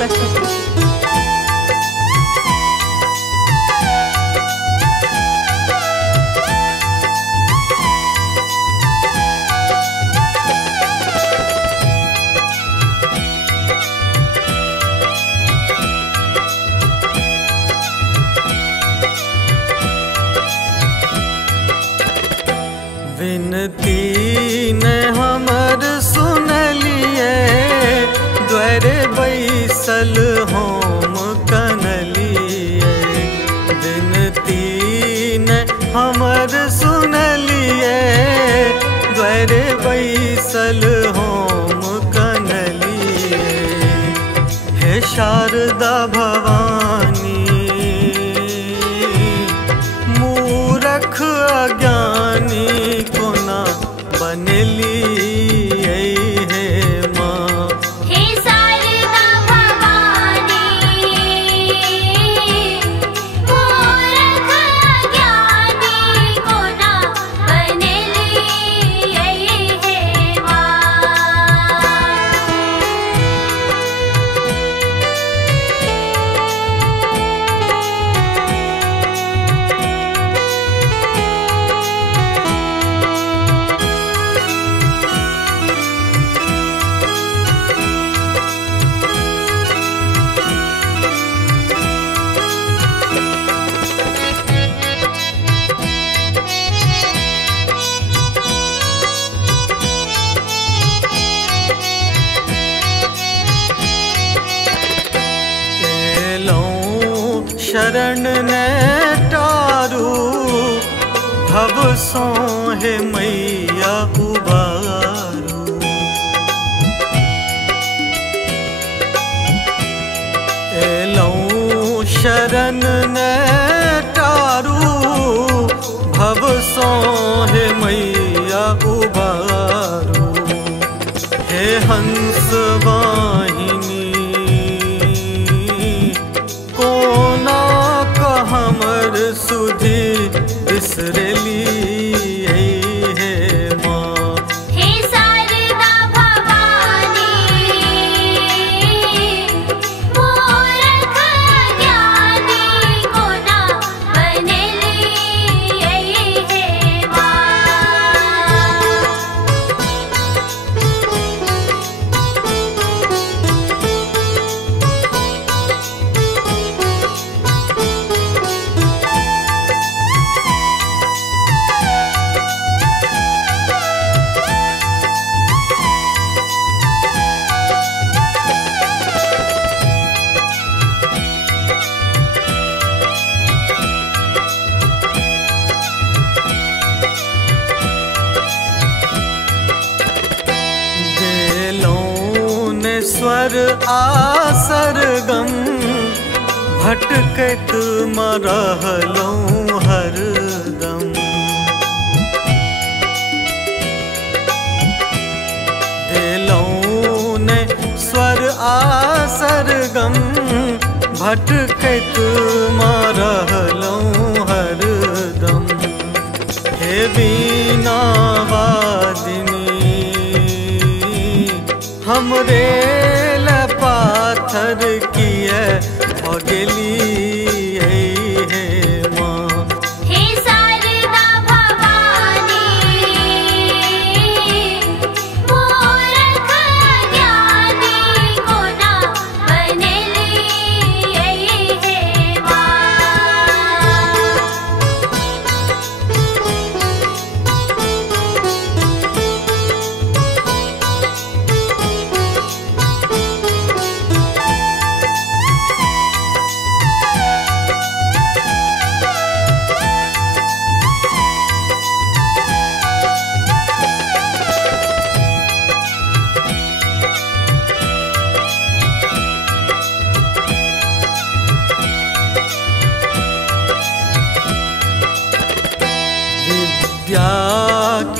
प्रस्तुति। विनती ने हमर सुन लिए, द्वारे बैसल होम कन लिए। विनती ने हमर सुन लिए, द्वारे बैसल होम कन लिए। हे शारदा भवानी, मूरख अज्ञानी बनली है माँ। हे शारदा भवानी, मूरख अज्ञानी को ना बनली है माँ। शरण ने टारू, भव सोहे मैया उबारू। एलौं शरण ने टारू, भव सोहे मैया उबारू। हे हंस वाहिनी, हमर सुधी बिसरली है माँ। हे शारदा भवानी, मूरख अज्ञानी को ना बनली है माँ। स्वर आसर गम, भटकत मरहलों हरदम। देलों ने स्वर आसर गम, भटकत मरहलों हरदम। हे बीना वादिनी, हमरे पाथर किए भगली है माँ। हे शारदा भवानी, मूरख अज्ञानी को ना बनली है माँ।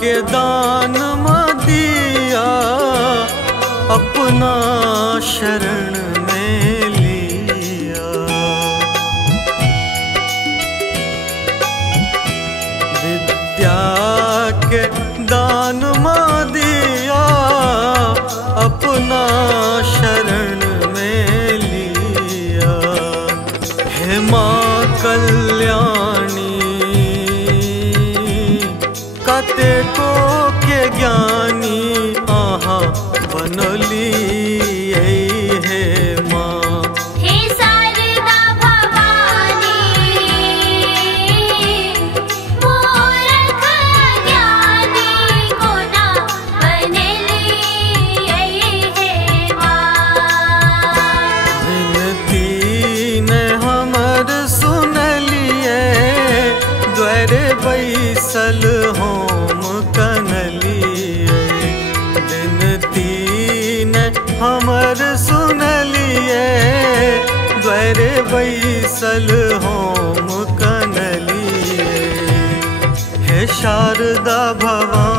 के दान में दिया, अपना शरण में लिया। विद्या के दान में दिया, अपना शरण में लिया। कल्याणी कतेको के ज्ञानी आहा बनली हे माँ। हे शारदा भवानी मूरख ज्ञानी कोना बनली हे माँ। विनती ने हमर सुनलिए द्वारे बैसल होम कनलिए। विनती ने हमर सुनलिए द्वारे बैसल होम कनलिए। हे शारदा भवानी